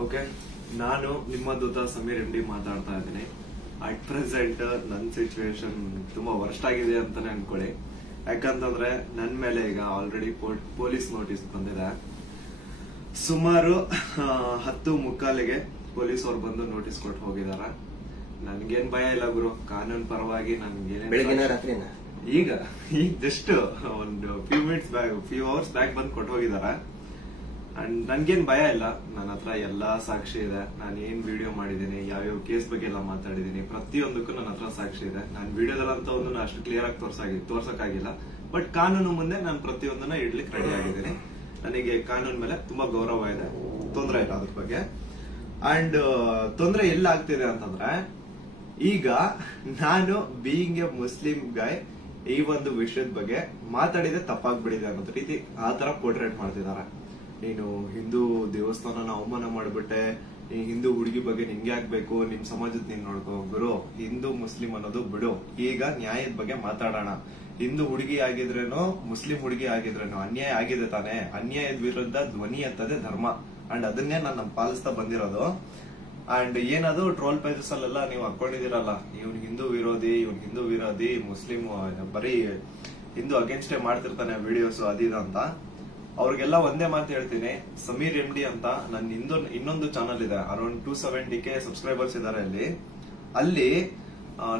Okay, ನಾನು ನಿಮ್ಮ ದೂತ Sameer M D ಮಾತಾಡ್ತಾ ಇದ್ದೀನಿ. ಅಟ್ ಪ್ರೆಸೆಂಟ್ ನನ್ನ ಸಿಚುವೇಶನ್ ತುಂಬಾ ವರ್ಸ್ಟ್ ಆಗಿದೆ ಅಂತಾನೆ ಅನ್ಕೊಳ್ಳಿ. ಯಾಕಂತಂದ್ರೆ ನನ್ನ ಮೇಲೆ ಈಗ ಆಲ್ರೆಡಿ ಪೊಲೀಸ್ ನೋಟಿಸ್ ಬಂದಿದೆ. ಸುಮಾರು 10:45ಗೆ ಪೊಲೀಸ್ ಅವ್ರು ಬಂದು ನೋಟಿಸ್ ಕೊಟ್ಟು ಹೋಗಿದಾರ. ನನ್ಗೇನ್ ಭಯ ಇಲ್ಲ ಗುರು, ಕಾನೂನು ಪರವಾಗಿ ನನ್ಗೇನ್ ಈಗ ಜಸ್ಟ್ ಒಂದು ಫ್ಯೂ ಅವರ್ಸ್ ಬ್ಯಾಕ್ ಬಂದು ಕೊಟ್ಟು ಹೋಗಿದಾರ. ಅಂಡ್ ನನ್ಗೇನ್ ಭಯ ಇಲ್ಲ. ನನ್ನ ಹತ್ರ ಎಲ್ಲಾ ಸಾಕ್ಷಿ ಇದೆ. ನಾನು ಏನ್ ವಿಡಿಯೋ ಮಾಡಿದೀನಿ, ಯಾವ್ಯಾವ ಕೇಸ್ ಬಗ್ಗೆ ಎಲ್ಲ ಮಾತಾಡಿದೀನಿ, ಪ್ರತಿಯೊಂದಕ್ಕೂ ನನ್ನ ಹತ್ರ ಸಾಕ್ಷಿ ಇದೆ. ನಾನು ವಿಡಿಯೋದಲ್ಲಂತ ಒಂದು ಅಷ್ಟು ಕ್ಲಿಯರ್ ಆಗಿ ತೋರ್ಸಕ್ಕಾಗಿಲ್ಲ, ಬಟ್ ಕಾನೂನು ಮುಂದೆ ನಾನು ಪ್ರತಿಯೊಂದನ್ನ ಇಡ್ಲಿಕ್ಕೆ ರೆಡಿ ಆಗಿದ್ದೀನಿ. ನನಗೆ ಕಾನೂನು ಮೇಲೆ ತುಂಬಾ ಗೌರವ ಇದೆ, ತೊಂದರೆ ಇಲ್ಲ ಅದ್ರ ಬಗ್ಗೆ. ಅಂಡ್ ತೊಂದರೆ ಎಲ್ಲ ಆಗ್ತಿದೆ ಅಂತಂದ್ರೆ, ಈಗ ನಾನು ಬೀಯಿಂಗ್ ಎ ಮುಸ್ಲಿಂ ಗಾಯ್ ಈ ಒಂದು ವಿಷಯದ ಬಗ್ಗೆ ಮಾತಾಡಿದ್ರೆ ತಪ್ಪಾಗ್ಬಿಡಿದೆ ಅನ್ನೋ ರೀತಿ ಆ ತರ ಪೋರ್ಟ್ರೇಟ್ ಮಾಡ್ತಿದಾರೆ. ನೀನು ಹಿಂದೂ ದೇವಸ್ಥಾನನ ಅವಮಾನ ಮಾಡ್ಬಿಟ್ಟೆ, ಈ ಹಿಂದೂ ಹುಡುಗಿ ಬಗ್ಗೆ ನಿಂಗೆ ಆಗ್ಬೇಕು, ನಿಮ್ ಸಮಾಜದ ನೀನ್ ನೋಡ್ಕೋ. ಗುರು, ಹಿಂದೂ ಮುಸ್ಲಿಂ ಅನ್ನೋದು ಬಿಡು, ಈಗ ನ್ಯಾಯದ ಬಗ್ಗೆ ಮಾತಾಡೋಣ. ಹಿಂದೂ ಹುಡುಗಿ ಆಗಿದ್ರೇನೋ ಮುಸ್ಲಿಂ ಹುಡುಗಿ ಆಗಿದ್ರೇನೋ ಅನ್ಯಾಯ ಆಗಿದೆ ತಾನೆ. ಅನ್ಯಾಯದ ವಿರುದ್ಧ ಧ್ವನಿ ಎತ್ತದೇ ಧರ್ಮ. ಅಂಡ್ ಅದನ್ನೇ ನಾನು ಪಾಲಿಸ್ತಾ ಬಂದಿರೋದು. ಅಂಡ್ ಏನದು ಟ್ರೋಲ್ ಪೇಜಸ್ ಅಲ್ಲೆಲ್ಲ ನೀವು ಹಾಕೊಂಡಿದಿರಲ್ಲ, ಇವ್ನ್ ಹಿಂದೂ ವಿರೋಧಿ ಮುಸ್ಲಿಂ ಬರೀ ಹಿಂದೂ ಅಗೇನ್ಸ್ಟ್ ಮಾಡ್ತಿರ್ತಾನೆ ವಿಡಿಯೋಸ್ ಅದಿದ ಅಂತ. ಅವ್ರಿಗೆಲ್ಲ ಒಂದೇ ಮಾತು ಹೇಳ್ತೀನಿ, ಸಮೀರ್ ಎಂ ಡಿ ಅಂತ ನನ್ನ ಇನ್ನೊಂದು ಚಾನಲ್ ಇದೆ, ಅರೌಂಡ್ 270K ಸಬ್ಸ್ಕ್ರೈಬರ್ಸ್ ಇದಾರೆ. ಅಲ್ಲಿ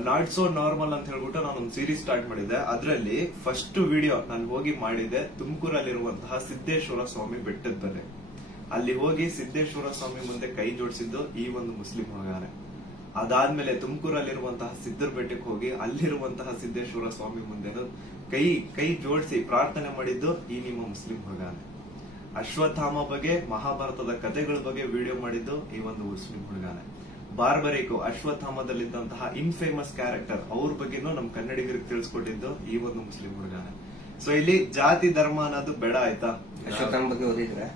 ನಾಟ್ ಸೋ ನಾರ್ಮಲ್ ಅಂತ ಹೇಳ್ಬಿಟ್ಟು ನಾನು ಒಂದು ಸೀರೀಸ್ ಸ್ಟಾರ್ಟ್ ಮಾಡಿದ್ದೆ. ಅದರಲ್ಲಿ ಫಸ್ಟ್ ವಿಡಿಯೋ ನಾನು ಹೋಗಿ ಮಾಡಿದ್ದೆ ತುಮಕೂರಲ್ಲಿರುವಂತಹ ಸಿದ್ದೇಶ್ವರ ಸ್ವಾಮಿ ಬೆಟ್ಟದ ಬೆಲೆ. ಅಲ್ಲಿ ಹೋಗಿ ಸಿದ್ದೇಶ್ವರ ಸ್ವಾಮಿ ಮುಂದೆ ಕೈ ಜೋಡಿಸಿದ್ದು ಈ ಒಂದು ಮುಸ್ಲಿಂ ಹುಡುಗಾನೆ. ಅದಾದ್ಮೇಲೆ ತುಮಕೂರಲ್ಲಿರುವಂತಹ ಸಿದ್ದರ ಬೆಟ್ಟಕ್ಕೆ ಹೋಗಿ ಅಲ್ಲಿರುವಂತಹ ಸಿದ್ದೇಶ್ವರ ಸ್ವಾಮಿ ಮುಂದೆನು ಕೈ ಜೋಡಿಸಿ ಪ್ರಾರ್ಥನೆ ಮಾಡಿದ್ದು ಈ ನಿಮ್ಮ ಮುಸ್ಲಿಂ ಹುಡುಗಾನೆ. ಅಶ್ವತ್ಥಾಮ ಬಗ್ಗೆ, ಮಹಾಭಾರತದ ಕಥೆಗಳ ಬಗ್ಗೆ ವಿಡಿಯೋ ಮಾಡಿದ್ದು ಈ ಒಂದು ಮುಸ್ಲಿಂ ಹುಡುಗಾನೆ. ಬಾರ್ಬರಿಕು ಅಶ್ವತ್ಥಾಮದಲ್ಲಿದ್ದಂತಹ ಇನ್ಫೇಮಸ್ ಕ್ಯಾರೆಕ್ಟರ್ ಅವ್ರ ಬಗ್ಗೆನೂ ನಮ್ ಕನ್ನಡಿಗರಿಗೆ ತಿಳಿಸ್ಕೊಟ್ಟಿದ್ದು ಈ ಒಂದು ಮುಸ್ಲಿಂ ಹುಡುಗಾನೆ. ಸೊ ಇಲ್ಲಿ ಜಾತಿ ಧರ್ಮ ಅನ್ನೋದು ಬೇಡ, ಆಯ್ತಾ? ಅಶ್ವತ್ಥಾಮ ಬಗ್ಗೆ ಓದಿದ್ರೆ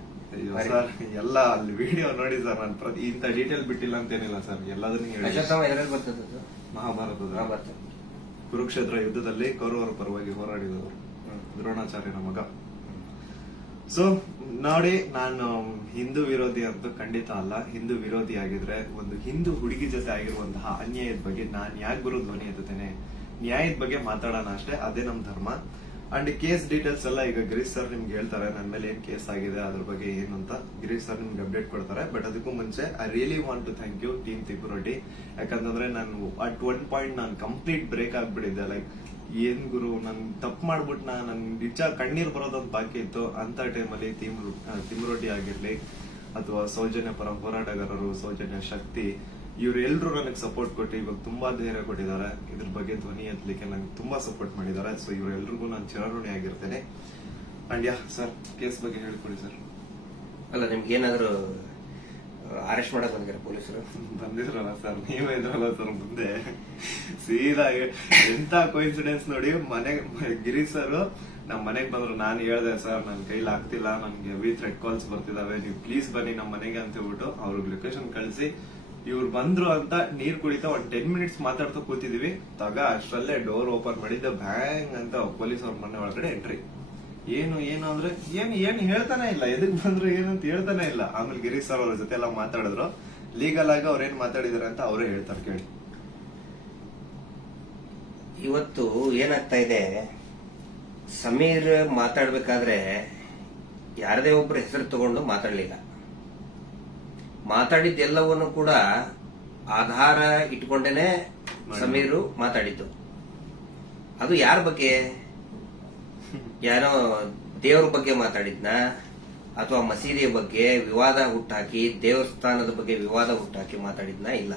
ಸರ್ ಎಲ್ಲ ಅಲ್ಲಿ ವಿಡಿಯೋ ನೋಡಿ ಸರ್. ನಾನು ಇಂತ ಡೀಟೇಲ್ ಬಿಟ್ಟಿಲ್ಲ ಅಂತೇನಿಲ್ಲ ಸರ್, ಎಲ್ಲದನ್ನು ಹೇಳಿ. ಮಹಾಭಾರತದ ಕುರುಕ್ಷೇತ್ರ ಯುದ್ಧದಲ್ಲಿ ಕೌರವರ ಪರವಾಗಿ ಹೋರಾಡಿದವರು ದ್ರೋಣಾಚಾರ್ಯನ ಮಗ. ಸೊ ನೋಡಿ, ನಾನು ಹಿಂದೂ ವಿರೋಧಿ ಅಂತೂ ಖಂಡಿತ ಅಲ್ಲ. ಹಿಂದೂ ವಿರೋಧಿ ಆಗಿದ್ರೆ ಒಂದು ಹಿಂದೂ ಹುಡುಗಿ ಜೊತೆ ಆಗಿರುವಂತಹ ಅನ್ಯಾಯದ ಬಗ್ಗೆ ನಾನ್ ಯಾಕೆ ಗುರು ಧ್ವನಿ ಎತ್ತುತ್ತೇನೆ? ನ್ಯಾಯದ ಬಗ್ಗೆ ಮಾತಾಡೋಣ ಅಷ್ಟೇ, ಅದೇ ನಮ್ ಧರ್ಮ. ಅಂಡ್ ಕೇಸ್ ಡೀಟೇಲ್ಸ್ ಎಲ್ಲ ಈಗ ಗಿರೀಶ್ ಸರ್ ನಿಮ್ಗೆ ಹೇಳ್ತಾರೆ, ನನ್ನ ಮೇಲೆ ಏನ್ ಕೇಸ್ ಆಗಿದೆ ಅದ್ರ ಬಗ್ಗೆ ಏನು ಅಂತ ಗಿರೀಶ್ ಸರ್ ನಿಮ್ಗೆ ಅಪ್ಡೇಟ್ ಕೊಡ್ತಾರೆ. ಬಟ್ ಅದಕ್ಕೂ ಮುಂಚೆ I really want to thank you team ತಿಪುರೊಡ್ಡಿ. ಯಾಕಂತಂದ್ರೆ ನಾನು ಅಟ್ ಒನ್ ಪಾಯಿಂಟ್ ನಾನು ಕಂಪ್ಲೀಟ್ ಬ್ರೇಕ್ ಆಗ್ಬಿಟ್ಟಿದ್ದೆ. ಲೈಕ್ ಏನ್ ಗುರು, ನನ್ ತಪ್ಪು ಮಾಡ್ಬಿಟ್ನ, ನನ್ ನಿಜ ಕಣ್ಣೀರ್ ಬರೋದೊಂದು ಬಾಕಿ ಇತ್ತು. ಅಂತ ಟೈಮಲ್ಲಿ ತಿಮುರೊಡ್ಡಿ ಆಗಿರ್ಲಿ ಅಥವಾ ಸೌಜನ್ಯ ಪರ ಹೋರಾಟಗಾರರು, ಸೌಜನ್ಯ ಶಕ್ತಿ, ಇವರೆಲ್ಲರೂ ನನಗೆ ಸಪೋರ್ಟ್ ಕೊಟ್ಟು ಇವಾಗ ತುಂಬಾ ಧೈರ್ಯ ಕೊಟ್ಟಿದ್ದಾರೆ. ಇದ್ರ ಬಗ್ಗೆ ಧ್ವನಿ ಎತ್ತಲಿಕ್ಕೆ ನಂಗೆ ತುಂಬಾ ಸಪೋರ್ಟ್ ಮಾಡಿದ್ದಾರೆ. ಸೊ ಇವರೆಲ್ರಿಗೂ ನಾನು ಚಿರಋಣಿ ಆಗಿರ್ತೇನೆ. ಅಂಡ್ ಯಾ ಸರ್, ಕೇಸ್ ಬಗ್ಗೆ ಹೇಳ್ಕೊಡಿ ಸರ್. ಅಲ್ಲ, ನಿಮ್ಗೆ ಏನಾದ್ರು ಅರೆಸ್ಟ್ ಮಾಡಕ್ ಬಂದಿದ್ದಾರೆ ಪೊಲೀಸರು? ಬಂದಿದ್ರಲ್ಲ ಸರ್, ನೀವೇ ಇದ್ರಲ್ಲ ಸರ್ ಮುಂದೆ. ಸೀದಾ ಎಂತ ಕೋಇನ್ಸಿಡೆನ್ಸ್ ನೋಡಿ, ಗಿರೀಶ್ ಸರ್ ನಮ್ ಮನೆಗ್ ಬಂದ್ರು. ನಾನು ಹೇಳ್ದೆ, ಸರ್ ನನ್ ಕೈಲಿ ಆಗ್ತಿಲ್ಲ, ನನ್ಗೆ ಹೆವಿ ಥ್ರೆಡ್ ಕಾಲ್ಸ್ ಬರ್ತಿದಾವೆ, ನೀವು ಪ್ಲೀಸ್ ಬನ್ನಿ ನಮ್ಮ ಮನೆಗೆ ಅಂತ ಹೇಳ್ಬಿಟ್ಟು ಅವ್ರಿಗೆ ಲೊಕೇಶನ್ ಕಳಿಸಿ ಇವ್ರು ಬಂದ್ರು ಅಂತ ನೀರ್ ಕುಡಿತಾ ಒಂದ್ 10 ಮಿನಿಟ್ಸ್ ಮಾತಾಡ್ತಾ ಕೂತಿದೀವಿ. ಅಷ್ಟರಲ್ಲೇ ಡೋರ್ ಓಪನ್ ಮಾಡಿದ್ದ, ಬ್ಯಾಂಗ್ ಅಂತ ಪೊಲೀಸ್ ಅವ್ರ ಮನೆ ಒಳಗಡೆ ಎಂಟ್ರಿ. ಏನು ಅಂದ್ರೆ ಏನು ಹೇಳ್ತಾನೆ ಇಲ್ಲ, ಎದಕ್ ಬಂದ್ರು ಏನಂತ ಹೇಳ್ತಾನೆ ಇಲ್ಲ. ಆಮೇಲೆ ಗಿರೀಶ್ ಸರ್ ಅವ್ರ ಜೊತೆ ಎಲ್ಲ ಮಾತಾಡಿದ್ರು. ಲೀಗಲ್ ಆಗಿ ಅವ್ರೇನ್ ಮಾತಾಡಿದಾರೆ ಅಂತ ಅವರೇ ಹೇಳ್ತಾರೆ, ಕೇಳಿ. ಇವತ್ತು ಏನಾಗ್ತಾ ಇದೆ, ಸಮೀರ್ ಮಾತಾಡ್ಬೇಕಾದ್ರೆ ಯಾರದೇ ಒಬ್ಬರ ಹೆಸರು ತಗೊಂಡು ಮಾತಾಡ್ಲಿಲ್ಲ. ಮಾತಾಡಿದ್ದೆಲ್ಲವನ್ನು ಕೂಡ ಆಧಾರ ಇಟ್ಕೊಂಡೇನೆ ಸಮೀರು ಮಾತಾಡಿದ್ದು. ಅದು ಯಾರ ಬಗ್ಗೆ? ಯಾರೋ ದೇವ್ರ ಬಗ್ಗೆ ಮಾತಾಡಿದ್ನ, ಅಥವಾ ಮಸೀದಿಯ ಬಗ್ಗೆ ವಿವಾದ ಹುಟ್ಟಾಕಿ, ದೇವಸ್ಥಾನದ ಬಗ್ಗೆ ವಿವಾದ ಹುಟ್ಟಾಕಿ ಮಾತಾಡಿದ್ನ? ಇಲ್ಲ.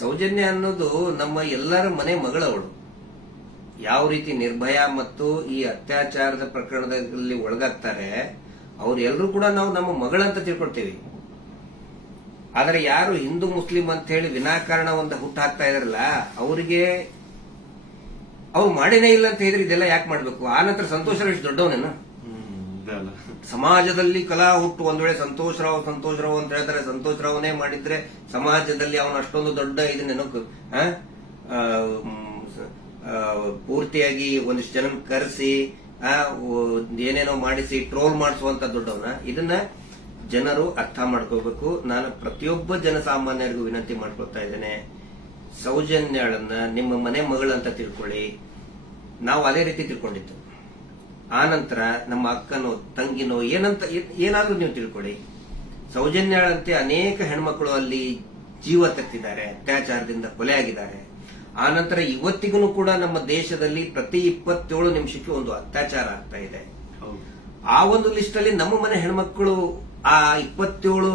ಸೌಜನ್ಯ ಅನ್ನೋದು ನಮ್ಮ ಎಲ್ಲರ ಮನೆ ಮಗಳವಳು. ಯಾವ ರೀತಿ ನಿರ್ಭಯ ಮತ್ತು ಈ ಅತ್ಯಾಚಾರದ ಪ್ರಕರಣದಲ್ಲಿ ಒಳಗಾಗ್ತಾರೆ, ಅವ್ರೆಲ್ಲರೂ ಕೂಡ ನಾವು ನಮ್ಮ ಮಗಳಂತ ತಿಳ್ಕೊಳ್ತೀವಿ. ಆದರೆ ಯಾರು ಹಿಂದೂ ಮುಸ್ಲಿಂ ಅಂತ ಹೇಳಿ ವಿನಾಕಾರಣ ಒಂದು ಹುಟ್ಟು ಹಾಕ್ತಾ ಇದಾರಲ್ಲ, ಅವರಿಗೆ ಅವ್ರು ಮಾಡೇನೇ ಇಲ್ಲ ಅಂತ ಹೇಳಿದ್ರೆ ಇದೆಲ್ಲ ಯಾಕೆ ಮಾಡ್ಬೇಕು? ಆ ನಂತರ ಸಂತೋಷರಾವ್ ಇಷ್ಟು ದೊಡ್ಡವನೇನು? ಸಮಾಜದಲ್ಲಿ ಕಲಾ ಹುಟ್ಟು ಒಂದ್ ವೇಳೆ ಸಂತೋಷರಾವ್ ಅಂತ ಹೇಳ್ತಾರೆ, ಸಂತೋಷರಾವ್ನೇ ಮಾಡಿದ್ರೆ ಸಮಾಜದಲ್ಲಿ ಅವನು ಅಷ್ಟೊಂದು ದೊಡ್ಡ ಇದನ್ನೇನೋ ಪೂರ್ತಿಯಾಗಿ ಒಂದಿಷ್ಟು ಜನ ಕರೆಸಿ ಏನೇನೋ ಮಾಡಿಸಿ ಟ್ರೋಲ್ ಮಾಡಿಸುವಂತ ದೊಡ್ಡವನ. ಇದನ್ನ ಜನರು ಅರ್ಥ ಮಾಡ್ಕೋಬೇಕು. ನಾನು ಪ್ರತಿಯೊಬ್ಬ ಜನಸಾಮಾನ್ಯರಿಗೂ ವಿನಂತಿ ಮಾಡ್ಕೊಳ್ತಾ ಇದ್ದೇನೆ, ಸೌಜನ್ಯಳನ್ನ ನಿಮ್ಮ ಮನೆ ಮಗಳಂತ ತಿಳ್ಕೊಳ್ಳಿ. ನಾವು ಅದೇ ರೀತಿ ತಿಳ್ಕೊಂಡಿದ್ದು. ಆ ನಂತರ ನಮ್ಮ ಅಕ್ಕನೋ ತಂಗಿನೋ ಏನಾದ್ರೂ ನೀವು ತಿಳ್ಕೊಳ್ಳಿ. ಸೌಜನ್ಯಳಂತೆ ಅನೇಕ ಹೆಣ್ಮಕ್ಳು ಅಲ್ಲಿ ಜೀವ ತೆತ್ತಿದ್ದಾರೆ, ಅತ್ಯಾಚಾರದಿಂದ ಕೊಲೆ ಆಗಿದ್ದಾರೆ. ಆ ನಂತರ ಇವತ್ತಿಗೂ ಕೂಡ ನಮ್ಮ ದೇಶದಲ್ಲಿ ಪ್ರತಿ 27 ನಿಮಿಷಕ್ಕೆ ಒಂದು ಅತ್ಯಾಚಾರ ಆಗ್ತಾ ಇದೆ. ಆ ಒಂದು ಲಿಸ್ಟ್ ಅಲ್ಲಿ ನಮ್ಮ ಮನೆ ಹೆಣ್ಮಕ್ಳು ಆ 27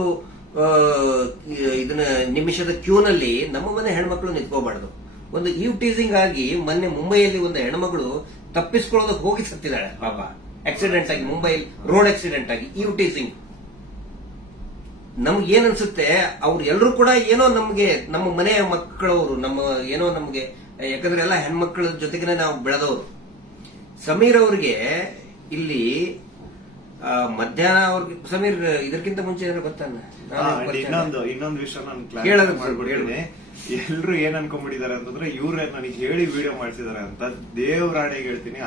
ಇದನ್ನ ನಿಮಿಷದ ಕ್ಯೂನಲ್ಲಿ ನಮ್ಮ ಮನೆ ಹೆಣ್ಮಕ್ಳು ನಿಂತ್ಕೋಬಾರ್ದು. ಒಂದು ಈವ್ ಟೀಸಿಂಗ್ ಆಗಿ ಮೊನ್ನೆ ಮುಂಬೈಯಲ್ಲಿ ಒಂದು ಹೆಣ್ಮಗಳು ತಪ್ಪಿಸ್ಕೊಳ್ಳೋದಕ್ಕೆ ಹೋಗಿ ಸತ್ತಿದ್ದಾಳೆ ಪಾಪ, ಆಕ್ಸಿಡೆಂಟ್ ಆಗಿ, ಮುಂಬೈಲಿ ರೋಡ್ ಆಕ್ಸಿಡೆಂಟ್ ಆಗಿ. ಈವ್ ಟೀಸಿಂಗ್ ನಮ್ಗೆ ಏನ್ ಅನ್ಸುತ್ತೆ, ಅವ್ರು ಎಲ್ಲರೂ ಕೂಡ ಏನೋ ನಮ್ಗೆ ನಮ್ಮ ಮನೆಯ ಮಕ್ಕಳವರು, ನಮ್ಮ ಏನೋ ನಮ್ಗೆ, ಯಾಕಂದ್ರೆ ಎಲ್ಲ ಹೆಣ್ಮಕ್ಳ ಜೊತೆಗೆ ನಾವು ಬೆಳೆದವರು. ಸಮೀರ್ ಅವ್ರಿಗೆ ಇಲ್ಲಿ ಮಧ್ಯಾಹ್ನ ಅವ್ರಿಗೆ, ಸಮೀರ್ ಇದಕ್ಕಿಂತ ಮುಂಚೆ ಏನಾದ್ರು ಗೊತ್ತಾನ? ಇನ್ನೊಂದು ವಿಷಯ ನಾನು ಕ್ಲಾರಿಫೈ ಮಾಡ್ಬಿಡ್ತೀನಿ. ಎಲ್ರು ಏನ್ ಅನ್ಕೊಂಡ್ಬಿಟ್ಟಿದ್ದಾರೆ ಅಂತಂದ್ರೆ ಇವ್ರೆ ನನಗೆ ಹೇಳಿ ವಿಡಿಯೋ ಮಾಡ್ಸಿದಾರೆ ಅಂತ. ದೇವ್ರ ಆಣೆಗೆ ಹೇಳ್ತೀನಿ,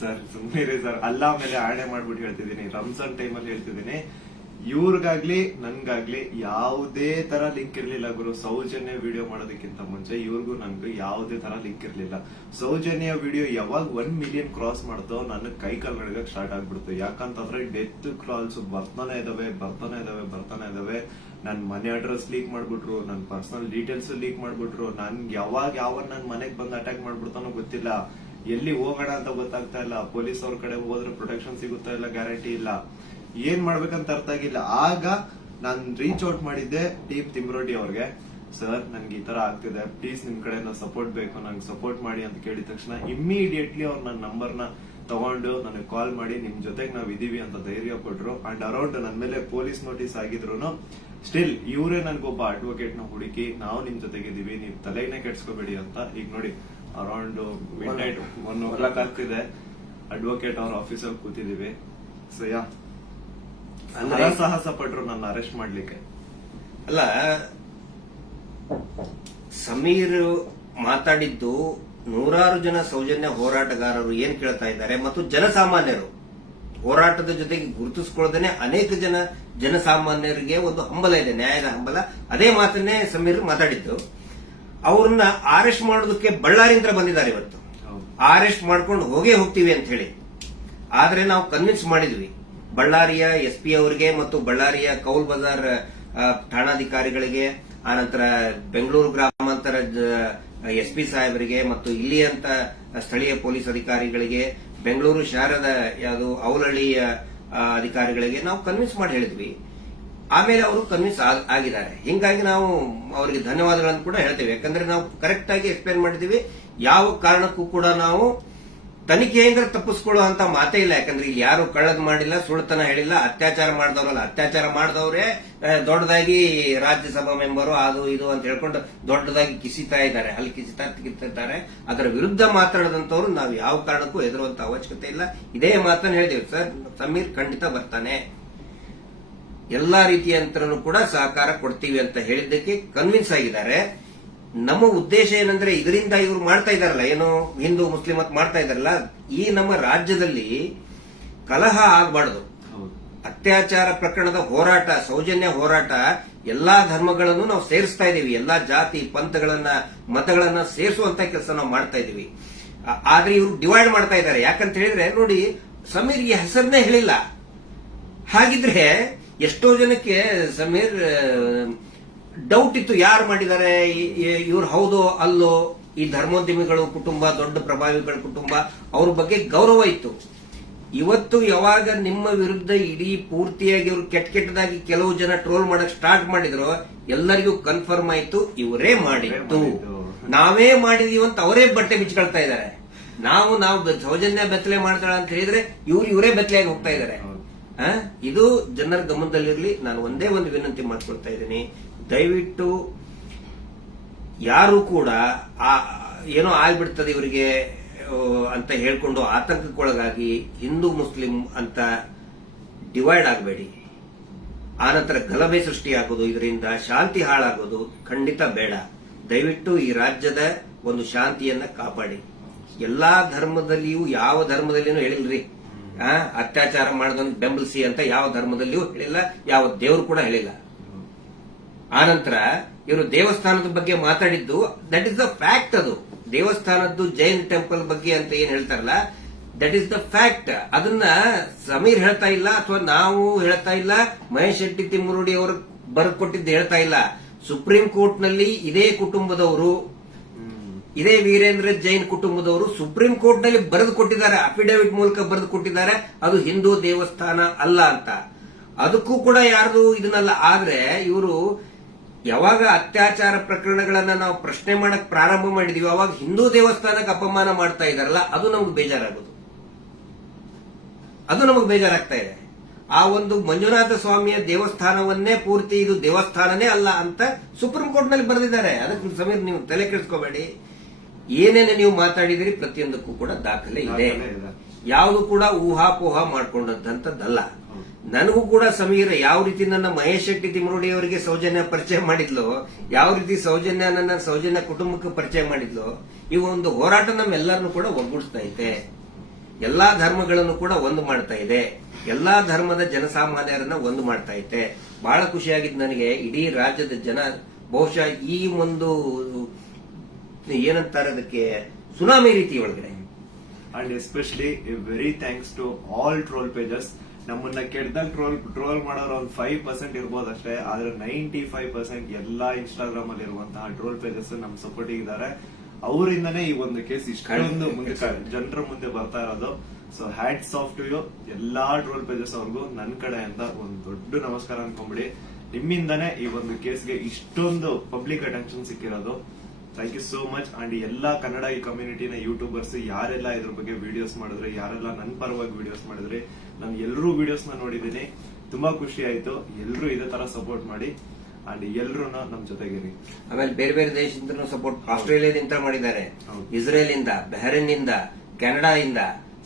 ಸರ್ ಸುಮ್ಮನೆ ಸರ್, ಅಲ್ಲಾ ಮೇಲೆ ಆಣೆ ಮಾಡ್ಬಿಟ್ಟು ಹೇಳ್ತಿದ್ದೀನಿ, ರಂಜಾನ್ ಟೈಮಲ್ಲಿ ಹೇಳ್ತಿದ್ದೀನಿ. ಇವ್ರಿಗಾಗ್ಲಿ ನನ್ಗಾಗ್ಲಿ ಯಾವುದೇ ತರ ಲಿಂಕ್ ಇರ್ಲಿಲ್ಲ ಗುರು. ಸೌಜನ್ಯ ವಿಡಿಯೋ ಮಾಡೋದಕ್ಕಿಂತ ಮುಂಚೆ ಇವ್ರಿಗೂ ನನ್ಗೂ ಯಾವುದೇ ತರ ಲಿಂಕ್ ಇರ್ಲಿಲ್ಲ. ಸೌಜನ್ಯ ವಿಡಿಯೋ ಯಾವಾಗ 1 ಮಿಲಿಯನ್ ಕ್ರಾಸ್ ಮಾಡ್ತೋ ನನ್ನ ಕೈ ಕಾಲು ನಡಗಕ್ ಸ್ಟಾರ್ಟ್ ಆಗ್ಬಿಡ್ತು. ಯಾಕಂತಂದ್ರೆ ಡೆತ್ ಕಾಲ್ಸ್ ಬರ್ತಾನೆ ಇದಾವೆ. ನನ್ ಮನೆ ಅಡ್ರೆಸ್ ಲೀಕ್ ಮಾಡ್ಬಿಟ್ರು, ನನ್ ಪರ್ಸನಲ್ ಡೀಟೇಲ್ಸ್ ಲೀಕ್ ಮಾಡ್ಬಿಟ್ರು. ನನ್ಗೆ ಯಾವ ನನ್ ಮನೆಗ್ ಬಂದು ಅಟ್ಯಾಕ್ ಮಾಡ್ಬಿಡ್ತಾನೋ ಗೊತ್ತಿಲ್ಲ. ಎಲ್ಲಿ ಹೋಗೋಣ ಅಂತ ಗೊತ್ತಾಗ್ತಾ ಇಲ್ಲ. ಪೊಲೀಸ್ ಅವ್ರ ಕಡೆ ಹೋದ್ರೆ ಪ್ರೊಟೆಕ್ಷನ್ ಸಿಗುತ್ತಾ ಇಲ್ಲ, ಗ್ಯಾರಂಟಿ ಇಲ್ಲ. ಏನ್ ಮಾಡ್ಬೇಕಂತ ಅರ್ಥ ಆಗಿಲ್ಲ. ಆಗ ನಾನ್ ರೀಚ್ ಔಟ್ ಮಾಡಿದ್ದೆ ಟೀಮ್ ತಿಮ್ರೋಟಿ ಅವ್ರಿಗೆ. ಸರ್ ನನ್ಗೆ ಈ ತರ ಆಗ್ತಿದೆ, ಪ್ಲೀಸ್ ನಿಮ್ ಕಡೆ ಸಪೋರ್ಟ್ ಬೇಕು, ನಂಗೆ ಸಪೋರ್ಟ್ ಮಾಡಿ ಅಂತ ಕೇಳಿದ ತಕ್ಷಣ ಇಮ್ಮಿಡಿಯೇಟ್ಲಿ ಅವ್ರು ನನ್ನ ನಂಬರ್ನ ತಗೊಂಡು ನನಗೆ ಕಾಲ್ ಮಾಡಿ ನಿಮ್ ಜೊತೆಗೆ ನಾವ್ ಇದೀವಿ ಅಂತ ಧೈರ್ಯ ಕೊಟ್ರು. ಅಂಡ್ ಅರೌಂಡ್ ನನ್ ಮೇಲೆ ಪೊಲೀಸ್ ನೋಟಿಸ್ ಆಗಿದ್ರು ಸ್ಟಿಲ್ ಇವರೇ ನನ್ಗೊಬ್ಬ ಅಡ್ವೊಕೇಟ್ ನ ಹುಡುಕಿ ನಾವು ನಿಮ್ ಜೊತೆಗಿದೀವಿ, ನೀವ್ ತಲೆನೇ ಕೆಡ್ಸ್ಕೋಬೇಡಿ ಅಂತ. ಈಗ ನೋಡಿ ಅರೌಂಡ್ ಮಿಡ್ ನೈಟ್ 1 ಆಗ್ತಿದೆ, ಅಡ್ವೊಕೇಟ್ ಅವ್ರ ಆಫೀಸಲ್ಲಿ ಕೂತಿದೀವಿ. ಸೊ ಯಾ ಸಾಹಸ ಪಟ್ರು ನನ್ನ ಅರೆಸ್ಟ್ ಮಾಡ್ಲಿಕ್ಕೆ. ಅಲ್ಲ, ಸಮೀರ್ ಮಾತಾಡಿದ್ದು ನೂರಾರು ಜನ ಸೌಜನ್ಯ ಹೋರಾಟಗಾರರು ಏನ್ ಕೇಳ್ತಾ ಇದ್ದಾರೆ ಮತ್ತು ಜನಸಾಮಾನ್ಯರು ಹೋರಾಟದ ಜೊತೆಗೆ ಗುರುತಿಸಿಕೊಳ್ಳದೇನೆ ಅನೇಕ ಜನಸಾಮಾನ್ಯರಿಗೆ ಒಂದು ಹಂಬಲ ಇದೆ, ನ್ಯಾಯದ ಹಂಬಲ. ಅದೇ ಮಾತನ್ನೇ ಸಮೀರ್ ಮಾತಾಡಿದ್ದು. ಅವ್ರನ್ನ ಅರೆಸ್ಟ್ ಮಾಡೋದಕ್ಕೆ ಬಳ್ಳಾರಿಯಿಂದ ಬಂದಿದ್ದಾರೆ ಇವತ್ತು. ಅರೆಸ್ಟ್ ಮಾಡ್ಕೊಂಡು ಹೋಗ್ತೀವಿ ಅಂತ ಹೇಳಿ. ಆದ್ರೆ ನಾವು ಕನ್ವಿನ್ಸ್ ಮಾಡಿದ್ವಿ ಬಳ್ಳಾರಿಯ SP ಅವರಿಗೆ ಮತ್ತು ಬಳ್ಳಾರಿಯ ಕೌಲ್ ಬಜಾರ್ ಠಾಣಾಧಿಕಾರಿಗಳಿಗೆ, ಆನಂತರ ಬೆಂಗಳೂರು ಗ್ರಾಮಾಂತರ SP ಸಾಹೇಬರಿಗೆ ಮತ್ತು ಇಲ್ಲಿಯಂತ ಸ್ಥಳೀಯ ಪೊಲೀಸ್ ಅಧಿಕಾರಿಗಳಿಗೆ, ಬೆಂಗಳೂರು ಶಹರದ ಯಾವುದು ಅವಲಹಳ್ಳಿಯ ಅಧಿಕಾರಿಗಳಿಗೆ ನಾವು ಕನ್ವಿನ್ಸ್ ಮಾಡಿ ಹೇಳಿದ್ವಿ. ಆಮೇಲೆ ಅವರು ಕನ್ವಿನ್ಸ್ ಆಗಿದ್ದಾರೆ. ಹಿಂಗಾಗಿ ನಾವು ಅವರಿಗೆ ಧನ್ಯವಾದಗಳನ್ನು ಕೂಡ ಹೇಳ್ತೇವೆ. ಯಾಕಂದ್ರೆ ನಾವು ಕರೆಕ್ಟ್ ಆಗಿ ಎಕ್ಸ್ಪ್ಲೇನ್ ಮಾಡಿದೀವಿ. ಯಾವ ಕಾರಣಕ್ಕೂ ಕೂಡ ನಾವು ತನಿಖೆಯಿಂದ ತಪ್ಪಿಸ್ಕೊಳ್ಳುವಂತ ಮಾತೇ ಇಲ್ಲ. ಯಾಕಂದ್ರೆ ಇಲ್ಲಿ ಯಾರು ಕಳ್ಳದ್ ಮಾಡಿಲ್ಲ, ಸುಳ್ತನ ಹೇಳಿಲ್ಲ, ಅತ್ಯಾಚಾರ ಮಾಡಿದವರಲ್ಲ. ಅತ್ಯಾಚಾರ ಮಾಡಿದವರೇ ದೊಡ್ಡದಾಗಿ ರಾಜ್ಯಸಭಾ ಮೆಂಬರು ಅದು ಇದು ಅಂತ ಹೇಳ್ಕೊಂಡು ದೊಡ್ಡದಾಗಿ ಕಿಸಿತಾ ಇದ್ದಾರೆ, ಅಲ್ಲಿ ಕಿಸಿತಾರೆ. ಅದರ ವಿರುದ್ಧ ಮಾತಾಡದಂತವ್ರು ನಾವು ಯಾವ ಕಾರಣಕ್ಕೂ ಹೆದರುವಂತ ಅವಶ್ಯಕತೆ ಇಲ್ಲ. ಇದೇ ಮಾತನ್ನು ಹೇಳಿದೇವೆ. ಸರ್ ಸಮೀರ್ ಖಂಡಿತ ಬರ್ತಾನೆ, ಎಲ್ಲಾ ರೀತಿಯಂತರನು ಕೂಡ ಸಹಕಾರ ಕೊಡ್ತೀವಿ ಅಂತ ಹೇಳಿದ್ದಕ್ಕೆ ಕನ್ವಿನ್ಸ್ ಆಗಿದ್ದಾರೆ. ನಮ್ಮ ಉದ್ದೇಶ ಏನಂದ್ರೆ ಇದರಿಂದ ಇವರು ಮಾಡ್ತಾ ಇದಾರಲ್ಲ, ಏನು ಹಿಂದೂ ಮುಸ್ಲಿಂ ಅಂತ ಮಾಡ್ತಾ ಇದಾರಲ್ಲ, ಈ ನಮ್ಮ ರಾಜ್ಯದಲ್ಲಿ ಕಲಹ ಆಗಬಾರ್ದು. ಅತ್ಯಾಚಾರ ಪ್ರಕರಣದ ಹೋರಾಟ, ಸೌಜನ್ಯ ಹೋರಾಟ, ಎಲ್ಲಾ ಧರ್ಮಗಳನ್ನು ನಾವು ಸೇರಿಸ್ತಾ ಇದೀವಿ. ಎಲ್ಲಾ ಜಾತಿ ಪಂಥಗಳನ್ನ ಮತಗಳನ್ನ ಸೇರಿಸುವಂತ ಕೆಲಸ ನಾವು ಮಾಡ್ತಾ ಇದೀವಿ. ಆದ್ರೆ ಇವರು ಡಿವೈಡ್ ಮಾಡ್ತಾ ಇದ್ದಾರೆ. ಯಾಕಂತ ಹೇಳಿದ್ರೆ ನೋಡಿ, ಸಮೀರ್ಗೆ ಹೆಸರನ್ನೇ ಹೇಳಿಲ್ಲ. ಹಾಗಿದ್ರೆ ಎಷ್ಟೋ ಜನಕ್ಕೆ ಸಮೀರ್ ಡೌಟ್ ಇತ್ತು, ಯಾರು ಮಾಡಿದ್ದಾರೆ, ಇವ್ರು ಹೌದೋ ಅಲ್ಲೋ. ಈ ಧರ್ಮೋದ್ಯಮಿಗಳು ಕುಟುಂಬ, ದೊಡ್ಡ ಪ್ರಭಾವಿಗಳ ಕುಟುಂಬ, ಅವ್ರ ಬಗ್ಗೆ ಗೌರವ ಇತ್ತು. ಇವತ್ತು ಯಾವಾಗ ನಿಮ್ಮ ವಿರುದ್ಧ ಇಡೀ ಪೂರ್ತಿಯಾಗಿ ಇವರು ಕೆಟ್ಟದಾಗಿ ಕೆಲವು ಜನ ಟ್ರೋಲ್ ಮಾಡಕ್ ಸ್ಟಾರ್ಟ್ ಮಾಡಿದ್ರು, ಎಲ್ಲರಿಗೂ ಕನ್ಫರ್ಮ್ ಆಯ್ತು ಇವರೇ ಮಾಡಿದ್ದು, ನಾವೇ ಮಾಡಿದೀವಿ ಅಂತ ಅವರೇ ಬಟ್ಟೆ ಬಿಚ್ಕೊಳ್ತಾ ಇದ್ದಾರೆ. ನಾವು ಸೌಜನ್ಯ ಬೆತ್ತಲೆ ಮಾಡ್ತಾಳ ಅಂತ ಹೇಳಿದ್ರೆ ಇವರೇ ಬೆತ್ತಲೆಯಾಗಿ ಹೋಗ್ತಾ ಇದ್ದಾರೆ. ಇದು ಜನರ ಗಮನದಲ್ಲಿರಲಿ. ನಾನು ಒಂದೇ ಒಂದು ವಿನಂತಿ ಮಾಡ್ಕೊಳ್ತಾ ಇದ್ದೀನಿ, ದಯವಿಟ್ಟು ಯಾರು ಕೂಡ ಏನೋ ಆಗ್ಬಿಡ್ತದೆ ಇವರಿಗೆ ಅಂತ ಹೇಳ್ಕೊಂಡು ಆತಂಕಕ್ಕೊಳಗಾಗಿ ಹಿಂದೂ ಮುಸ್ಲಿಂ ಅಂತ ಡಿವೈಡ್ ಆಗಬೇಡಿ. ಆನಂತರ ಗಲಭೆ ಸೃಷ್ಟಿಯಾಗೋದು, ಇದರಿಂದ ಶಾಂತಿ ಹಾಳಾಗೋದು ಖಂಡಿತ ಬೇಡ. ದಯವಿಟ್ಟು ಈ ರಾಜ್ಯದ ಒಂದು ಶಾಂತಿಯನ್ನ ಕಾಪಾಡಿ. ಎಲ್ಲಾ ಧರ್ಮದಲ್ಲಿಯೂ ಯಾವ ಧರ್ಮದಲ್ಲಿನೂ ಹೇಳಿಲ್ರಿ ಅತ್ಯಾಚಾರ ಮಾಡಿದವನ್ ಬೆಂಬಲಿಸಿ ಅಂತ ಯಾವ ಧರ್ಮದಲ್ಲಿಯೂ ಹೇಳಿಲ್ಲ, ಯಾವ ದೇವರು ಕೂಡ ಹೇಳಿಲ್ಲ. ಆನಂತರ ಇವರು ದೇವಸ್ಥಾನದ ಬಗ್ಗೆ ಮಾತಾಡಿದ್ದು ದಟ್ ಇಸ್ ದ ಫ್ಯಾಕ್ಟ್. ಅದು ದೇವಸ್ಥಾನದ್ದು ಜೈನ್ ಟೆಂಪಲ್ ಬಗ್ಗೆ ಅಂತ ಏನ್ ಹೇಳ್ತಾರಲ್ಲ, ದಟ್ ಇಸ್ ದ ಫ್ಯಾಕ್ಟ್. ಅದನ್ನ ಸಮೀರ್ ಹೇಳ್ತಾ ಇಲ್ಲ, ಅಥವಾ ನಾವು ಹೇಳ್ತಾ ಇಲ್ಲ, ಮಹೇಶ್ ಶೆಟ್ಟಿ ತಿಮ್ಮರುಡಿ ಅವರು ಬರೆದುಕೊಟ್ಟಿದ್ದು ಹೇಳ್ತಾ ಇಲ್ಲ. ಸುಪ್ರೀಂ ಕೋರ್ಟ್ ನಲ್ಲಿ ಇದೇ ಕುಟುಂಬದವರು, ಇದೇ ವೀರೇಂದ್ರ ಜೈನ್ ಕುಟುಂಬದವರು ಸುಪ್ರೀಂ ಕೋರ್ಟ್ ನಲ್ಲಿ ಬರೆದು ಕೊಟ್ಟಿದ್ದಾರೆ, ಅಫಿಡವಿಟ್ ಮೂಲಕ ಬರೆದು ಕೊಟ್ಟಿದ್ದಾರೆ, ಅದು ಹಿಂದೂ ದೇವಸ್ಥಾನ ಅಲ್ಲ ಅಂತ. ಅದಕ್ಕೂ ಕೂಡ ಯಾರ್ದು ಇದನ್ನಲ್ಲ. ಆದ್ರೆ ಇವರು ಯಾವಾಗ ಅತ್ಯಾಚಾರ ಪ್ರಕರಣಗಳನ್ನ ನಾವು ಪ್ರಶ್ನೆ ಮಾಡಕ್ ಪ್ರಾರಂಭ ಮಾಡಿದೀವಿ, ಅವಾಗ ಹಿಂದೂ ದೇವಸ್ಥಾನಕ್ಕೆ ಅಪಮಾನ ಮಾಡ್ತಾ ಇದಾರಲ್ಲ, ಅದು ನಮ್ಗೆ ಬೇಜಾರಾಗೋದು, ಅದು ನಮಗೆ ಬೇಜಾರಾಗ್ತಾ ಇದೆ. ಆ ಒಂದು ಮಂಜುನಾಥ ಸ್ವಾಮಿಯ ದೇವಸ್ಥಾನವನ್ನೇ ಪೂರ್ತಿ ಇದು ದೇವಸ್ಥಾನನೇ ಅಲ್ಲ ಅಂತ ಸುಪ್ರೀಂ ಕೋರ್ಟ್ ನಲ್ಲಿ ಬರೆದಿದ್ದಾರೆ. ಅದಕ್ಕೆ ಸಮೀರ್ ನೀವು ತಲೆ ಕೆಡಿಸ್ಕೋಬೇಡಿ. ಏನೇನು ನೀವು ಮಾತಾಡಿದಿರಿ ಪ್ರತಿಯೊಂದಕ್ಕೂ ಕೂಡ ದಾಖಲೆ ಇದೆ. ಯಾವುದು ಕೂಡ ಊಹಾಪೋಹ ಮಾಡ್ಕೊಂಡಂತದ್ದಲ್ಲ. ನನಗೂ ಕೂಡ ಸಮೀರ್ ಯಾವ ರೀತಿ ನನ್ನ ಮಹೇಶ್ ಶೆಟ್ಟಿ ತಿಮ್ಮರುಡಿ ಅವರಿಗೆ ಸೌಜನ್ಯ ಪರಿಚಯ ಮಾಡಿದ್ಲು, ಯಾವ ರೀತಿ ಸೌಜನ್ಯ ಕುಟುಂಬಕ್ಕೆ ಪರಿಚಯ ಮಾಡಿದ್ಲು, ಈ ಒಂದು ಹೋರಾಟ ನಮ್ಮೆಲ್ಲರನ್ನು ಕೂಡ ಒಗ್ಗೂಡಿಸ್ತಾ ಇದೆ. ಎಲ್ಲಾ ಧರ್ಮಗಳನ್ನು ಕೂಡ ಒಂದು ಮಾಡ್ತಾ ಇದೆ, ಎಲ್ಲಾ ಧರ್ಮದ ಜನಸಾಮಾನ್ಯರನ್ನ ಒಂದು ಮಾಡ್ತಾ ಇದೆ. ಬಹಳ ಖುಷಿಯಾಗಿದ್ದು ನನಗೆ. ಇಡೀ ರಾಜ್ಯದ ಜನ ಬಹುಶಃ ಈ ಒಂದು ಏನಂತಾರೆ ಅದಕ್ಕೆ ಸುನಾಮಿ ರೀತಿ ಒಳಗಡೆ. And especially very thanks to all troll pages. ನಮ್ಮನ್ನ ಕೆಟ್ಟದಾಗ ಟ್ರೋಲ್ ಮಾಡೋರು ಒಂದು 5% ಇರ್ಬೋದಷ್ಟೇ, ಆದ್ರೆ 95% ಎಲ್ಲಾ ಇನ್ಸ್ಟಾಗ್ರಾಮ್ ಅಲ್ಲಿ ಇರುವಂತಹ ಟ್ರೋಲ್ ಪೇಜಸ್ ನಮ್ ಸಪೋರ್ಟ್ ಇದ್ದಾರೆ. ಅವರಿಂದನೇ ಈ ಒಂದು ಕೇಸ್ ಇಷ್ಟೊಂದು ಮುಂದೆ ಜನರ ಮುಂದೆ ಬರ್ತಾ ಇರೋದು. So hats off to you ಎಲ್ಲಾ ಟ್ರೋಲ್ ಪೇಜಸ್ ಅವ್ರಿಗೂ ನನ್ನ ಕಡೆಯಿಂದ ಒಂದು ದೊಡ್ಡ ನಮಸ್ಕಾರ ಅನ್ಕೊಂಬಿಡಿ. ನಿಮ್ಮಿಂದನೇ ಈ ಒಂದು ಕೇಸ್ಗೆ ಇಷ್ಟೊಂದು ಪಬ್ಲಿಕ್ ಅಟೆನ್ಷನ್ ಸಿಕ್ಕಿರೋದು. Thank you so much. And ಎಲ್ಲಾ ಕನ್ನಡ ಈ ಕಮ್ಯುನಿಟಿನ ಯೂಟ್ಯೂಬರ್ಸ್ ಯಾರೆಲ್ಲ ಇದ್ರ ಬಗ್ಗೆ ವಿಡಿಯೋಸ್ ಮಾಡಿದ್ರೆ, ಯಾರೆಲ್ಲ ನನ್ನ ಪರವಾಗಿ ವಿಡಿಯೋಸ್ ಮಾಡಿದ್ರೆ, ನಾನು ಎಲ್ಲರೂ ವಿಡಿಯೋಸ್ ನ ನೋಡಿದ್ದೀನಿ. ತುಂಬಾ ಖುಷಿ ಆಯ್ತು. ಎಲ್ಲರೂ ಇದೇ ತರ ಸಪೋರ್ಟ್ ಮಾಡಿ ಅಂಡ್ ಎಲ್ರು ನಮ್ ಜೊತೆಗಿರಿ. ಆಮೇಲೆ ಬೇರೆ ಬೇರೆ ದೇಶದಿಂದ ಸಪೋರ್ಟ್, ಆಸ್ಟ್ರೇಲಿಯಾದಿಂದ ಮಾಡಿದ್ದಾರೆ, ಇಸ್ರೇಲ್ ಇಂದ, ಬೆಹರಿನ್ ಇಂದ, ಕೆನಡಾ ಇಂದ,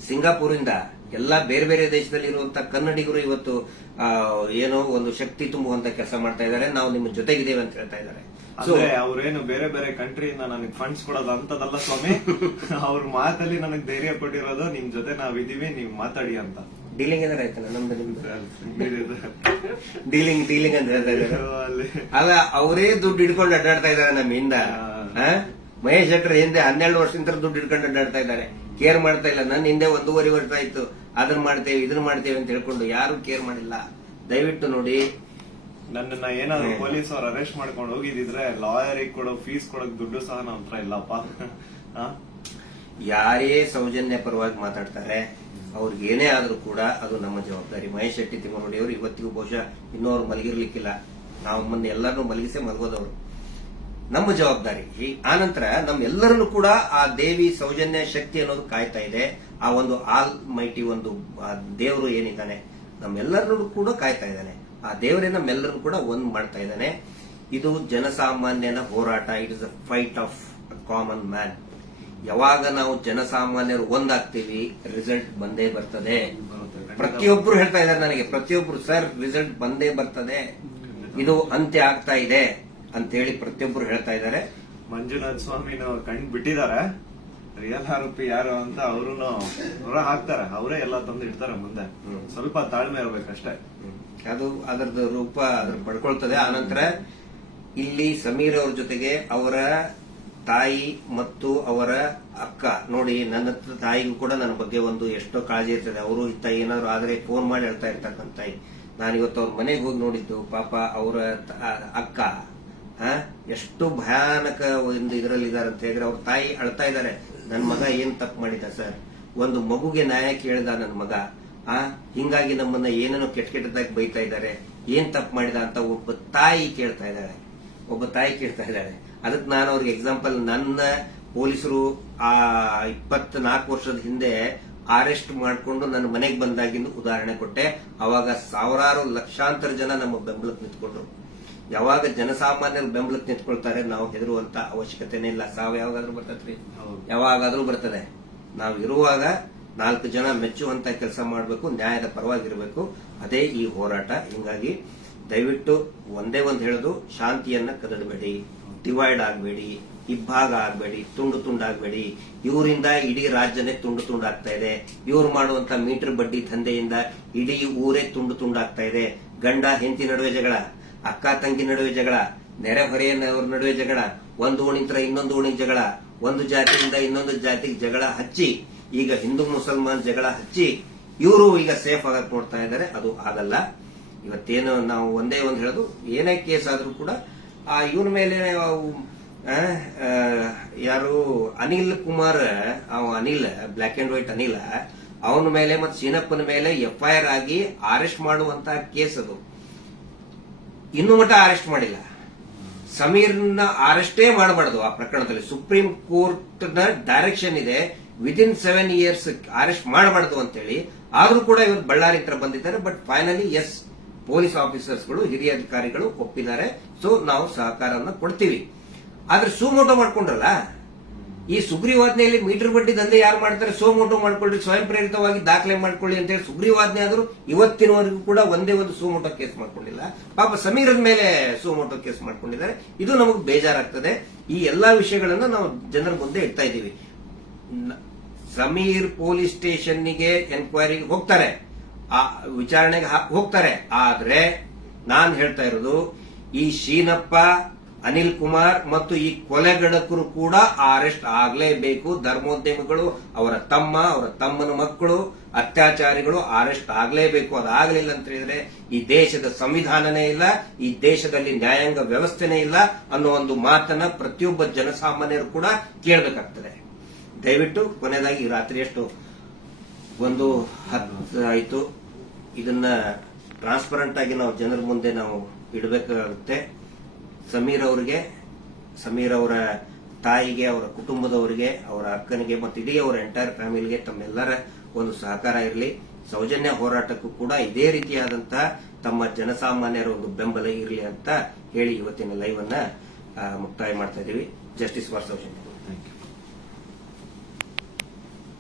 ಸಿಂಗಾಪುರ್ ಇಂದ, ಎಲ್ಲಾ ಬೇರೆ ಬೇರೆ ದೇಶದಲ್ಲಿ ಇರುವಂತಹ ಕನ್ನಡಿಗರು ಇವತ್ತು ಏನೋ ಒಂದು ಶಕ್ತಿ ತುಂಬುವಂತ ಕೆಲಸ ಮಾಡ್ತಾ ಇದ್ದಾರೆ. ನಾವು ನಿಮ್ಮ ಜೊತೆಗಿದ್ದೇವೆ ಅಂತ ಹೇಳ್ತಾ ಇದ್ದಾರೆ. ಅಂದ್ರೆ ಅವ್ರೇನು ಬೇರೆ ಬೇರೆ ಕಂಟ್ರಿಯಿಂದ ನನಗೆ ಫಂಡ್ಸ್ ಕೊಡೋದು ಅಂತದಲ್ಲ ಸ್ವಾಮಿ. ಅವ್ರ ಮಾತಲ್ಲಿ ನನಗೆ ಧೈರ್ಯ ಕೊಟ್ಟಿರೋದು ನಿಮ್ ಜೊತೆ ನಾವಿದೀವಿ, ನೀವ್ ಮಾತಾಡಿ ಅಂತ. ಡೀಲಿಂಗ್ ಏನಾರ ಆಯ್ತಲ್ಲ ನಮ್ದು ನಿಮ್ದು ಡೀಲಿಂಗ್ ಅಂತ ಹೇಳ್ತಾ ಇದ್ದಾರೆ. ಅಲ್ಲ, ಅವರೇ ದುಡ್ಡು ಹಿಡ್ಕೊಂಡು ಅಡ್ಡಾಡ್ತಾ ಇದ್ದಾರೆ ನಮ್ಮಿಂದ. ಮಹೇಶ್ ಶೆಟ್ಟರ್ ಹಿಂದೆ 12 ವರ್ಷದಿಂದ ದುಡ್ಡು ಹಿಡ್ಕೊಂಡು ಅಡ್ಡಾಡ್ತಾ ಇದ್ದಾರೆ. ಕೇರ್ ಮಾಡ್ತಾ ಇಲ್ಲ. ನನ್ನ ಹಿಂದೆ 1.5 ವರ್ಷ ಆಯ್ತು ಅದನ್ನ ಮಾಡ್ತೇವೆ ಇದನ್ನ ಮಾಡ್ತೇವೆ ಅಂತ ಹೇಳ್ಕೊಂಡು ಯಾರು ಕೇರ್ ಮಾಡಿಲ್ಲ. ದಯವಿಟ್ಟು ನೋಡಿ, ನನ್ನನ್ನ ಏನಾದ್ರು ಪೊಲೀಸ್ ಅವ್ರು ಅರೆಸ್ಟ್ ಮಾಡ್ಕೊಂಡು ಹೋಗಿದ್ರೆ ಲಾಯರಿಗೆ ಕೊಡೋ ಫೀಸ್ ಕೊಡೋಕ್ ದುಡ್ಡು ಸಹ ನಮ್ಮ ಹತ್ರ ಇಲ್ಲಪ್ಪ. ಯಾರೇ ಸೌಜನ್ಯ ಪರವಾಗಿ ಮಾತಾಡ್ತಾರೆ ಅವ್ರಿಗೆ ಏನೇ ಆದ್ರೂ ಕೂಡ ಅದು ನಮ್ಮ ಜವಾಬ್ದಾರಿ. ಮಹೇಶ್ ಶೆಟ್ಟಿ ತಿಮ್ಮರುಡಿ ಅವರು ಇವತ್ತಿಗೂ ಬಹುಶಃ ಇನ್ನೂ ಅವ್ರು ಮಲಗಿರ್ಲಿಕ್ಕಿಲ್ಲ. ನಾವು ಮೊನ್ನೆ ಎಲ್ಲರನ್ನೂ ಮಲಗಿಸೇ ಮಲಗೋದವ್ರು. ನಮ್ಮ ಜವಾಬ್ದಾರಿ. ಆನಂತರ ನಮ್ಮೆಲ್ಲರನ್ನು ಕೂಡ ಆ ದೇವಿ ಸೌಜನ್ಯ ಶಕ್ತಿ ಅನ್ನೋದು ಕಾಯ್ತಾ ಇದೆ. ಆ ಒಂದು ಆಲ್ ಮೈಟಿ ಒಂದು ದೇವರು ಏನಿದ್ದಾನೆ ನಮ್ಮೆಲ್ಲರನ್ನು ಕೂಡ ಕಾಯ್ತಾ ಇದ್ದಾನೆ. ಆ ದೇವರೇ ನಮ್ಮೆಲ್ಲರನ್ನು ಕೂಡ ಒಂದ್ ಮಾಡ್ತಾ ಇದ್ದಾನೆ. ಇದು ಜನಸಾಮಾನ್ಯನ ಹೋರಾಟ. It is a fight of common man. ಯಾವಾಗ ನಾವು ಜನಸಾಮಾನ್ಯರು ಒಂದಾಗ್ತೀವಿ ರಿಸಲ್ಟ್ ಬಂದೇ ಬರ್ತದೆ. ಪ್ರತಿಯೊಬ್ರು ಹೇಳ್ತಾ ಇದ್ದಾರೆ ನನಗೆ, ಪ್ರತಿಯೊಬ್ರು ಸರ್ ರಿಸಲ್ಟ್ ಬಂದೇ ಬರ್ತದೆ, ಇದು ಅಂತ್ಯ ಆಗ್ತಾ ಇದೆ ಅಂತ ಹೇಳಿ ಪ್ರತಿಯೊಬ್ರು ಹೇಳ್ತಾ ಇದ್ದಾರೆ. ಮಂಜುನಾಥ ಸ್ವಾಮಿನ ಕಂಡು ಬಿಟ್ಟಿದ್ದಾರೆ. ರಿಯಲ್ ಆರೋಪಿ ಯಾರು ಅಂತ ಅವರು ಹೊರ ಹಾಕ್ತಾರೆ. ಅವರೇ ಎಲ್ಲ ತಂದು ಇಡ್ತಾರೆ ಮುಂದೆ. ಸ್ವಲ್ಪ ತಾಳ್ಮೆ ಇರ್ಬೇಕಷ್ಟೇ. ಅದು ಅದರದ್ದು ರೂಪ ಅದ್ರ ಪಡ್ಕೊಳ್ತದೆ. ಆನಂತರ ಇಲ್ಲಿ ಸಮೀರ್ ಅವ್ರ ಜೊತೆಗೆ ಅವರ ತಾಯಿ ಮತ್ತು ಅವರ ಅಕ್ಕ ನೋಡಿ, ನನ್ನ ತಾಯಿಗೂ ಕೂಡ ನನ್ನ ಬಗ್ಗೆ ಒಂದು ಎಷ್ಟೋ ಕಾಳಜಿ ಇರ್ತದೆ. ಅವರು ಇತ್ತ ಏನಾದ್ರು ಆದ್ರೆ ಫೋನ್ ಮಾಡಿ ಹೇಳ್ತಾ ಇರ್ತಕ್ಕಂಥ ತಾಯಿ. ನಾನಿವತ್ತು ಅವ್ರ ಮನೆಗೆ ಹೋಗಿ ನೋಡಿದ್ದು. ಪಾಪ ಅವರ ಅಕ್ಕ ಎಷ್ಟು ಭಯಾನಕ ಒಂದು ಇದರಲ್ಲಿ ಇದಾರೆ ಅಂತ ಹೇಳಿದ್ರೆ, ಅವ್ರ ತಾಯಿ ಅಳ್ತಾ ಇದ್ದಾರೆ. ನನ್ನ ಮಗ ಏನ್ ತಪ್ಪು ಮಾಡಿದ ಸರ್, ಒಂದು ಮಗುಗೆ ನ್ಯಾಯ ಕೇಳಿದ ನನ್ನ ಮಗ, ಹಿಂಗಾಗಿ ನಮ್ಮನ್ನ ಏನೇನೋ ಕೆಟ್ಟದಾಗಿ ಬೈತಾ ಇದ್ದಾರೆ, ಏನ್ ತಪ್ಪು ಮಾಡಿದ ಅಂತ ಒಬ್ಬ ತಾಯಿ ಕೇಳ್ತಾ ಇದ್ದಾಳೆ. ಅದಕ್ಕೆ ನಾನು ಅವ್ರಿಗೆ ಎಕ್ಸಾಂಪಲ್, ನನ್ನ ಪೊಲೀಸರು ಆ 24 ವರ್ಷದ ಹಿಂದೆ ಅರೆಸ್ಟ್ ಮಾಡಿಕೊಂಡು ನನ್ನ ಮನೆಗೆ ಬಂದಾಗಿಂದು ಉದಾಹರಣೆ ಕೊಟ್ಟೆ. ಅವಾಗ ಸಾವಿರಾರು ಲಕ್ಷಾಂತರ ಜನ ನಮ್ಮ ಬೆಂಬಲಕ್ಕೆ ನಿಂತ್ಕೊಂಡ್ರು. ಯಾವಾಗ ಜನಸಾಮಾನ್ಯರು ಬೆಂಬಲಕ್ಕೆ ನಿಂತ್ಕೊಳ್ತಾರೆ ನಾವು ಹೆದರುವಂತ ಅವಶ್ಯಕತೆನೇ ಇಲ್ಲ. ಸಾವು ಯಾವಾಗಾದ್ರೂ ಬರ್ತದ್ರಿ, ಯಾವಾಗಾದ್ರೂ ಬರ್ತದೆ. ನಾವು ಇರುವಾಗ 4 ಜನ ಮೆಚ್ಚುವಂತ ಕೆಲಸ ಮಾಡಬೇಕು, ನ್ಯಾಯದ ಪರವಾಗಿರಬೇಕು. ಅದೇ ಈ ಹೋರಾಟ. ಹಿಂಗಾಗಿ ದಯವಿಟ್ಟು ಒಂದೇ ಒಂದು ಹೇಳೋದು, ಶಾಂತಿಯನ್ನ ಕದಡಬೇಡಿ. ಡಿವೈಡ್ ಆಗಬೇಡಿ, ಇಬ್ಬಾಗ ಆಗಬೇಡಿ, ತುಂಡು ತುಂಡಾಗಬೇಡಿ. ಇವರಿಂದ ಇಡೀ ರಾಜ್ಯನೇ ತುಂಡು ತುಂಡಾಗ್ತಾ ಇದೆ. ಇವ್ರು ಮಾಡುವಂತ ಮೀಟರ್ ಬಡ್ಡಿ ದಂಧೆಯಿಂದ ಇಡೀ ಊರೇ ತುಂಡು ತುಂಡಾಗ್ತಾ ಇದೆ. ಗಂಡ ಹೆಂಡತಿ ನಡುವೆ ಜಗಳ, ಅಕ್ಕ ತಂಗಿ ನಡುವೆ ಜಗಳ, ನೆರೆಹೊರೆಯವ್ರ ನಡುವೆ ಜಗಳ, ಒಂದು ಓಣಿಂತ್ರ ಇನ್ನೊಂದು ಓಣಿಗೆ ಜಗಳ, ಒಂದು ಜಾತಿಯಿಂದ ಇನ್ನೊಂದು ಜಾತಿಗೆ ಜಗಳ ಹಚ್ಚಿ, ಈಗ ಹಿಂದೂ ಮುಸಲ್ಮಾನ್ ಜಗಳ ಹಚ್ಚಿ ಇವರು ಈಗ ಸೇಫ್ ಆಗಕ್ ನೋಡ್ತಾ ಇದ್ದಾರೆ. ಅದು ಆಗಲ್ಲ. ಇವತ್ತೇನು ನಾವು ಒಂದೇ ಒಂದು ಹೇಳೋದು, ಏನೇ ಕೇಸ್ ಆದ್ರೂ ಕೂಡ ಇವನ ಮೇಲೆ ಯಾರು Anil Kumar, Anil black and white Anil, ಅವನ ಮೇಲೆ ಮತ್ತು ಸೀನಪ್ಪನ ಮೇಲೆ FIR ಆಗಿ ಅರೆಸ್ಟ್ ಮಾಡುವಂತ ಕೇಸ್ ಅದು. ಇನ್ನೂ ಮಟ್ಟ ಅರೆಸ್ಟ್ ಮಾಡಿಲ್ಲ. ಸಮೀರ್ನ ಅರೆಸ್ಟೇ ಮಾಡಬಾರ್ದು ಆ ಪ್ರಕರಣದಲ್ಲಿ. ಸುಪ್ರೀಂ ಕೋರ್ಟ್ ನ ಡೈರೆಕ್ಷನ್ ಇದೆ, ವಿದಿನ್ 7 years ಅರೆಸ್ಟ್ ಮಾಡಬಾರ್ದು ಅಂತೇಳಿ. ಆದ್ರೂ ಕೂಡ ಇವರು ಬಳ್ಳಾರಿ ಹತ್ರ ಬಂದಿದ್ದಾರೆ. ಬಟ್ ಫೈನಲಿ ಎಸ್, ಪೊಲೀಸ್ ಆಫೀಸರ್ಸ್ಗಳು, ಹಿರಿಯ ಅಧಿಕಾರಿಗಳು ಒಪ್ಪಿದ್ದಾರೆ. ಸೊ ನಾವು ಸಹಕಾರವನ್ನು ಕೊಡ್ತೀವಿ. ಆದ್ರೆ ಸುಮೋಟೋ ಮಾಡ್ಕೊಂಡ್ರಲ್ಲ, ಈ ಸುಗ್ರೀವಾಜ್ಞೆಯಲ್ಲಿ ಮೀಟರ್ ಬಡ್ಡಿ ದಂಧೆ ಯಾರು ಮಾಡ್ತಾರೆ, ಸುಮೋಟೋ ಮಾಡ್ಕೊಳ್ಳಿ, ಸ್ವಯಂ ಪ್ರೇರಿತವಾಗಿ ದಾಖಲೆ ಮಾಡ್ಕೊಳ್ಳಿ ಅಂತ ಹೇಳಿ ಸುಗ್ರೀವಾಜ್ಞೆ ಆದ್ರೂ ಇವತ್ತಿನವರೆಗೂ ಕೂಡ ಒಂದೇ ಒಂದು ಸುಮೋಟೋ ಕೇಸ್ ಮಾಡ್ಕೊಂಡಿಲ್ಲ. ಪಾಪ ಸಮೀರದ ಮೇಲೆ ಸುಮೋಟೋ ಕೇಸ್ ಮಾಡ್ಕೊಂಡಿದ್ದಾರೆ. ಇದು ನಮಗೆ ಬೇಜಾರಾಗ್ತದೆ. ಈ ಎಲ್ಲಾ ವಿಷಯಗಳನ್ನ ನಾವು ಜನರ ಮುಂದೆ ಇಡ್ತಾ ಇದ್ದೀವಿ. ಸಮೀರ್ ಪೊಲೀಸ್ ಸ್ಟೇಷನ್ಗೆ ಎನ್ಕ್ವೈರಿಗೆ ಹೋಗ್ತಾರೆ, ಆ ವಿಚಾರಣೆಗೆ ಹೋಗ್ತಾರೆ. ಆದ್ರೆ ನಾನ್ ಹೇಳ್ತಾ ಇರೋದು, ಈ ಶೀನಪ್ಪ, ಅನಿಲ್ ಕುಮಾರ್ ಮತ್ತು ಈ ಕೊಲೆಗಡಕರು ಕೂಡ ಅರೆಸ್ಟ್ ಆಗಲೇಬೇಕು. ಧರ್ಮೋದ್ಯಮಿಗಳು, ಅವರ ತಮ್ಮ, ಅವರ ತಮ್ಮನ ಮಕ್ಕಳು, ಅತ್ಯಾಚಾರಿಗಳು ಅರೆಸ್ಟ್ ಆಗಲೇಬೇಕು. ಅದಾಗಲಿಲ್ಲ ಅಂತ ಹೇಳಿದ್ರೆ ಈ ದೇಶದ ಸಂವಿಧಾನನೇ ಇಲ್ಲ, ಈ ದೇಶದಲ್ಲಿ ನ್ಯಾಯಾಂಗ ವ್ಯವಸ್ಥೆನೇ ಇಲ್ಲ ಅನ್ನೋ ಒಂದು ಮಾತನ್ನ ಪ್ರತಿಯೊಬ್ಬ ಜನಸಾಮಾನ್ಯರು ಕೂಡ ಕೇಳಬೇಕಾಗ್ತದೆ. ದಯವಿಟ್ಟು ಕೊನೆಯದಾಗಿ ರಾತ್ರಿ ಎಷ್ಟು 1:10 ಆಯಿತು. ಇದನ್ನ ಟ್ರಾನ್ಸ್ಪರೆಂಟ್ ಆಗಿ ನಾವು ಜನರ ಮುಂದೆ ನಾವು ಇಡಬೇಕಾಗುತ್ತೆ. ಸಮೀರ್ ಅವರಿಗೆ, ಸಮೀರ್ ಅವರ ತಾಯಿಗೆ, ಅವರ ಕುಟುಂಬದವರಿಗೆ, ಅವರ ಅಕ್ಕನಿಗೆ ಮತ್ತು ಇಡೀ ಅವರ ಎಂಟೈರ್ ಫ್ಯಾಮಿಲಿಗೆ ತಮ್ಮೆಲ್ಲರ ಒಂದು ಸಹಕಾರ ಇರಲಿ. ಸೌಜನ್ಯ ಹೋರಾಟಕ್ಕೂ ಕೂಡ ಇದೇ ರೀತಿಯಾದಂತಹ ತಮ್ಮ ಜನಸಾಮಾನ್ಯರ ಒಂದು ಬೆಂಬಲ ಇರಲಿ ಅಂತ ಹೇಳಿ ಇವತ್ತಿನ ಲೈವ್ ಅನ್ನ ಮುಕ್ತಾಯ ಮಾಡ್ತಾ ಇದ್ದೀವಿ. Justice for Sowjanya. Thank you.